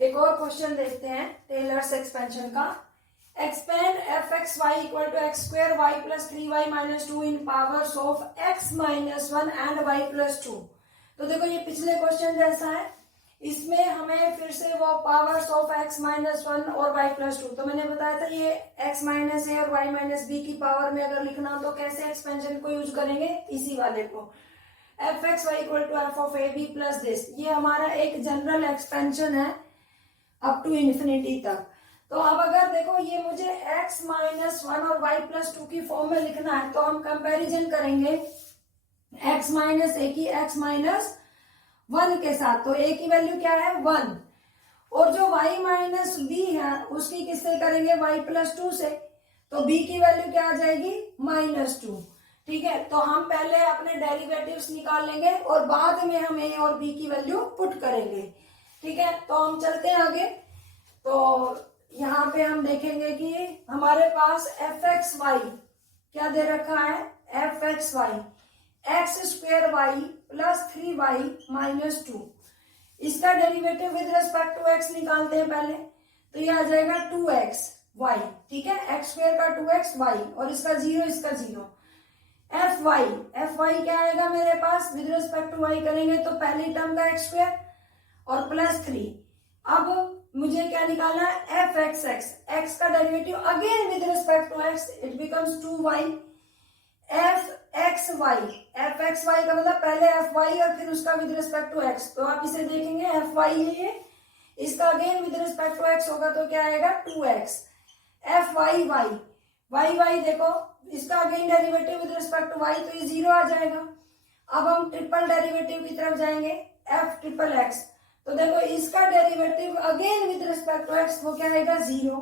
एक और क्वेश्चन देखते हैं टेलर्स एक्सपेंशन का। Expand f x y equal to x square y plus 3y minus 2 in powers of x minus 1 and y plus 2। तो देखो ये पिछले क्वेश्चन जैसा है, इसमें हमें फिर से वो पावर्स ऑफ एक्स माइनस 1 और वाई प्लस 2, तो मैंने बताया था ये एक्स माइनस ए और वाई माइनस बी की पावर में अगर लिखना हो तो कैसे एक्सपेंशन को यूज करेंगे, इसी वाले को। F x y equal to f of a b plus this, ये हमारा एक जनरल एक्सपेंशन है अप टू इन्फिनिटी तक। तो अब अगर देखो ये मुझे x माइनस 1 और y प्लस 2 की फॉर्म में लिखना है, तो हम कंपैरिजन करेंगे x माइनस ए की x माइनस 1 के साथ। तो a की वैल्यू क्या है 1, और जो y माइनस b है उसकी किससे करेंगे y प्लस 2 से, तो b की वैल्यू क्या आ जाएगी माइनस 2। ठीक है, तो हम पहले अपने डेरिवेटिव्स निकाल लेंगे और बाद में हम a और b की वैल्यू पुट करेंगे। ठीक है, तो हम चलते हैं आगे। तो यहाँ पे हम देखेंगे कि हमारे पास एफ एक्स वाई क्या दे रखा है, f x y x square y plus 3y minus 2, इसका derivative with respect to x निकालते हैं पहले। तो ये आ जाएगा 2x वाई, ठीक है, एक्स स्क्वायर का 2x वाई और इसका 0 इसका 0। एफ वाई क्या आएगा मेरे पास, विद रिस्पेक्ट टू वाई करेंगे तो पहली टर्म का एक्स स्क्वायर और प्लस 3। अब मुझे क्या निकालना है, एफ एक्स एक्स, एक्स का derivative again with respect to x, it becomes 2y। F x y का मतलब पहले एफ वाई और फिर उसका विद रिस्पेक्ट टू एक्स। तो आप इसे देखेंगे एफ वाई है ये, इसका again with respect to x होगा तो क्या आएगा 2x। एफ वाई देखो इसका again derivative with respect to y, तो ये 0 आ जाएगा। अब हम ट्रिपल डेरिवेटिव की तरफ जाएंगे, एफ ट्रिपल एक्स, तो देखो इसका derivative again with respect to x, वो क्या आएगा 0।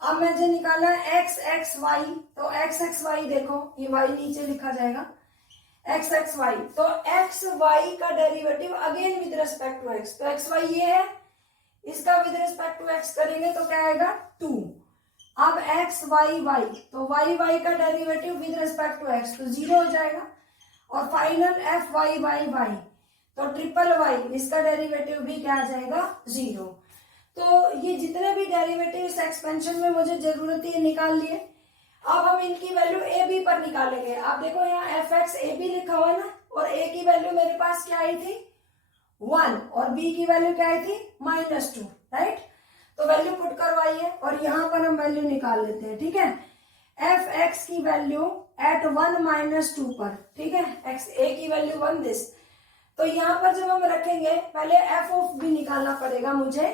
अब मुझे निकालना है एक्स एक्स वाई, तो एक्स एक्स वाई देखो ये वाई नीचे लिखा जाएगा, एक्स एक्स वाई, तो एक्स वाई का derivative again with respect to x, तो एक्स वाई ये है, इसका विद रिस्पेक्ट टू एक्स करेंगे तो क्या आएगा 2। अब एक्स वाई वाई, तो वाई का derivative with respect to x तो 0 हो जाएगा। और फाइनल एफ वाई वाई, तो ट्रिपल वाई, इसका डेरिवेटिव भी क्या आ जाएगा 0। तो ये जितने भी डेरिवेटिव इस एक्सपेंशन में मुझे जरूरत है निकाल लिए। अब हम इनकी वैल्यू ए बी पर निकालेंगे। आप देखो यहाँ एफ एक्स ए बी लिखा हुआ है ना, और ए की वैल्यू मेरे पास क्या आई थी 1 और बी की वैल्यू क्या आई थी -2, राइट। तो वैल्यू पुट करवाइए और यहाँ पर हम वैल्यू निकाल लेते हैं। ठीक है, एफ एक्स की वैल्यू एट 1 - 2 पर, ठीक है, एक्स ए की वैल्यू 1 दिस। तो यहाँ पर जब हम रखेंगे पहले एफ ऑफ बी निकालना पड़ेगा मुझे,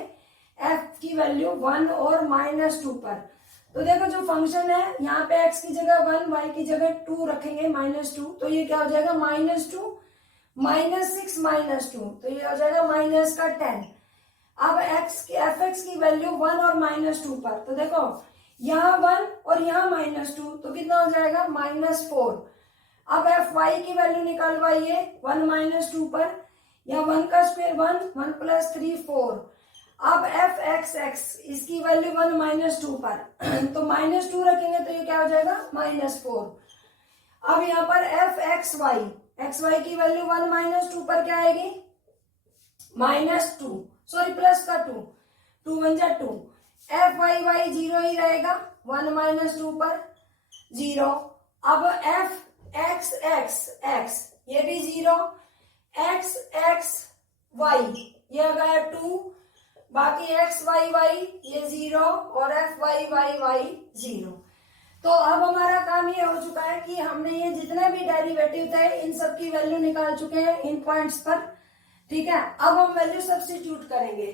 एफ की वैल्यू 1 और -2 पर। तो देखो जो फंक्शन है यहाँ पे एक्स की जगह 1 वाई की जगह 2 रखेंगे -2, तो ये क्या हो जाएगा -2 -6 -2, तो ये हो जाएगा -10। अब एफ एक्स की वैल्यू 1 और -2 पर, तो देखो यहाँ 1 और यहाँ -2, तो कितना हो जाएगा -4। अब एफ वाई की वैल्यू निकालवाइए 1 - 2 पर, या 1 का स्क्वायर 1 प्लस 3 4। अब एफ एक्स एक्स, इसकी वैल्यू 1 - 2 पर, तो -2 रखेंगे तो ये क्या हो जाएगा -4। अब यहाँ पर एफ एक्स वाई की वैल्यू 1 - 2 पर क्या आएगी -2, सॉरी प्लस का 2, 2 1 जा 2। एफ वाई 0 ही रहेगा, 1 - 2 पर 0। अब एफ एक्स एक्स ये भी 0, एक्स एक्स वाई ये आ गया 2, बाकी एक्स वाई ये 0 और एफ वाई 0। तो अब हमारा काम ये हो चुका है कि हमने ये जितने भी डेरिवेटिव थे इन सब की वैल्यू निकाल चुके हैं इन पॉइंट्स पर। ठीक है, अब हम वैल्यू सब्स्टिट्यूट करेंगे।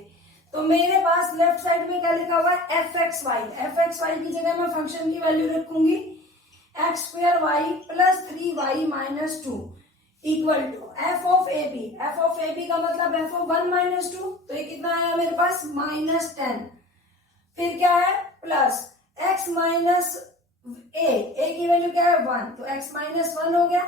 तो मेरे पास लेफ्ट साइड में क्या लिखा हुआ है एफ एक्स वाई की जगह मैं फंक्शन की वैल्यू रखूंगी x square y plus 3y minus 2 equal to f of a b का मतलब एफ ऑफ 1 - 2, तो ये कितना आया मेरे पास -10। फिर क्या है प्लस x माइनस ए की वैल्यू क्या है 1, तो x -1 हो गया।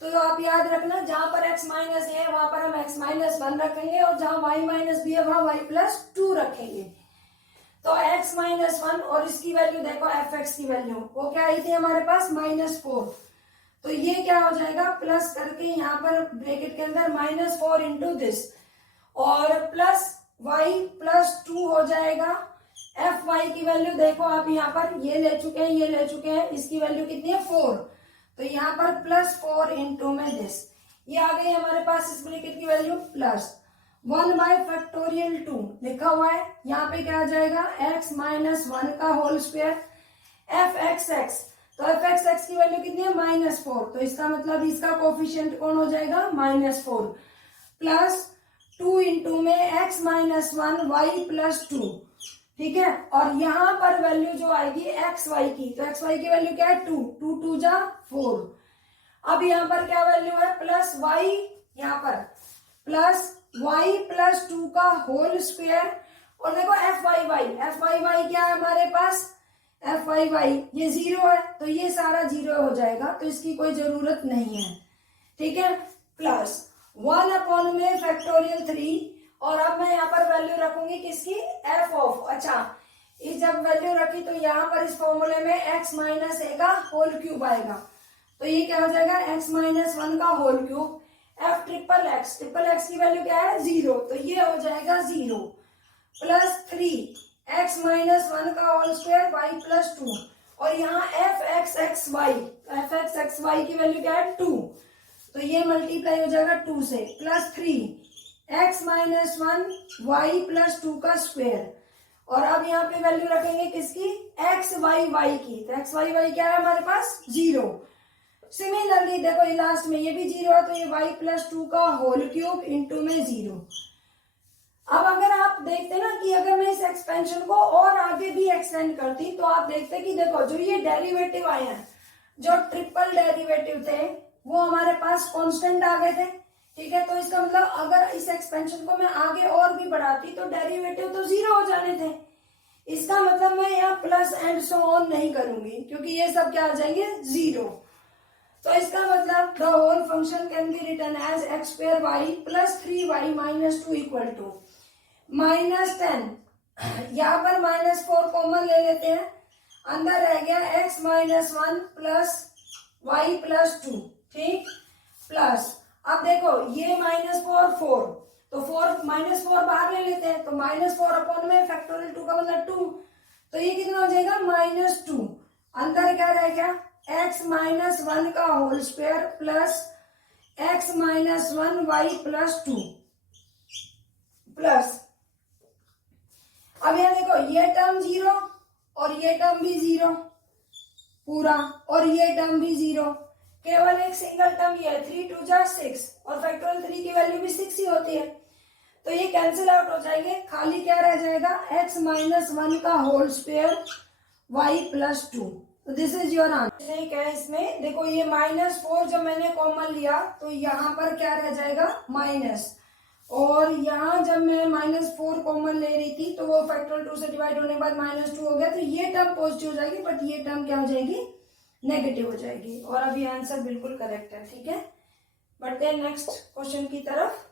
तो आप याद रखना जहां पर x माइनस ए है वहां पर हम x -1 रखेंगे, और जहां y माइनस बी है वहां y प्लस 2 रखेंगे। तो x -1 और इसकी वैल्यू देखो एफ एक्स की वैल्यू वो क्या आई थी हमारे पास -4, तो ये क्या हो जाएगा प्लस करके यहाँ पर ब्रैकेट के अंदर -4 इंटू दिस, और प्लस वाई प्लस 2 हो जाएगा। एफ वाई की वैल्यू देखो आप यहाँ पर ये ले चुके हैं, ये ले चुके हैं, इसकी वैल्यू कितनी है 4, तो यहाँ पर +4 इंटू में दिस, ये आ गई हमारे पास इस ब्रैकेट की वैल्यू प्लस 1/2 लिखा हुआ है। यहाँ पे क्या आ जाएगा x माइनस 1 का whole square f x x, तो एफ एक्स एक्स की वैल्यू कितनी है -4, तो इसका मतलब इसका कोफिशिएंट कौन हो जाएगा -4 प्लस 2 इंटू में x माइनस 1 y प्लस 2, ठीक है। और यहाँ पर वैल्यू जो आएगी एक्स वाई की, तो एक्स वाई की वैल्यू क्या है 2, 2 जा 4। अब यहाँ पर क्या वैल्यू है प्लस वाई, यहाँ पर प्लस वाई प्लस 2 का होल स्क्वायर, और देखो एफ वाई वाई क्या है हमारे पास, एफ वाई ये 0 है, तो ये सारा 0 हो जाएगा, तो इसकी कोई जरूरत नहीं है, ठीक है। प्लस 1 में फैक्टोरियल 3, और अब मैं यहाँ पर वैल्यू रखूंगी किसकी, एफ ऑफ, अच्छा ये जब वैल्यू रखी तो यहाँ पर इस फॉर्मूले में x माइनस ए का होल क्यूब आएगा, तो ये क्या हो जाएगा x माइनस 1 का whole cube f triple x की वैल्यू क्या है 0, तो ये हो जाएगा 0 प्लस 3 x माइनस 1 का होल स्क्वायर y प्लस 2, और यहाँ एफ एक्स एक्स वाई की वैल्यू क्या है 2, तो ये मल्टीप्लाई हो जाएगा 2 से, plus 3 x minus 1 y plus 2 का स्क्वायर, और अब यहाँ पे वैल्यू रखेंगे किसकी एक्स वाई की, तो एक्स वाई क्या है हमारे पास 0। सिमिलरली देखो ये लास्ट में ये भी 0 है, तो ये y प्लस 2 का होल क्यूब इंटू में 0। अब अगर आप देखते ना कि अगर मैं इस एक्सपेंशन को और आगे भी एक्सटेंड करती, तो आप देखते कि देखो जो ये डेरिवेटिव आए हैं, जो ट्रिपल डेरिवेटिव थे वो हमारे पास कांस्टेंट आ गए थे, ठीक है। तो इसका मतलब अगर इस एक्सपेंशन को मैं आगे और भी बढ़ाती तो डेरिवेटिव तो 0 हो जाने थे, इसका मतलब मैं यहाँ प्लस एंड सो ऑन नहीं करूंगी, क्योंकि ये सब क्या आ जाएंगे 0। तो इसका मतलब the whole function can be written as x square y plus 3y minus 2 equal to -10, यहाँ पर -4 कॉमन ले लेते हैं, अंदर रह गया x minus 1 plus y plus 2, ठीक, प्लस अब देखो ये -4 4, तो -4 बाहर ले लेते हैं, तो -4 अपॉन में फैक्टोरियल 2 का मतलब 2, तो ये कितना हो जाएगा -2, अंदर क्या रह गया x माइनस 1 का whole square plus x minus 1 y plus 2 plus, अब यहाँ देखो ये टर्म 0 और ये टर्म भी 0 पूरा, और ये टर्म भी 0, केवल एक सिंगल टर्म ये 3 2 जा 6, और फैक्टोरियल 3 की वैल्यू भी 6 ही होती है, तो ये कैंसिल आउट हो जाएंगे, खाली क्या रह जाएगा x माइनस 1 का होल स्क्वायर y प्लस 2, तो दिस इज योर आंसर। ठीक है, इसमें देखो ये -4 जब मैंने कॉमन लिया तो यहाँ पर क्या रह जाएगा माइनस, और यहाँ जब मैं -4 कॉमन ले रही थी तो वो फैक्टोरियल 2 से डिवाइड होने के बाद -2 हो गया, तो ये टर्म पॉजिटिव हो जाएगी, बट ये टर्म क्या हो जाएगी नेगेटिव हो जाएगी, और अब ये आंसर बिल्कुल करेक्ट है, ठीक है। बढ़ते हैं नेक्स्ट क्वेश्चन की तरफ।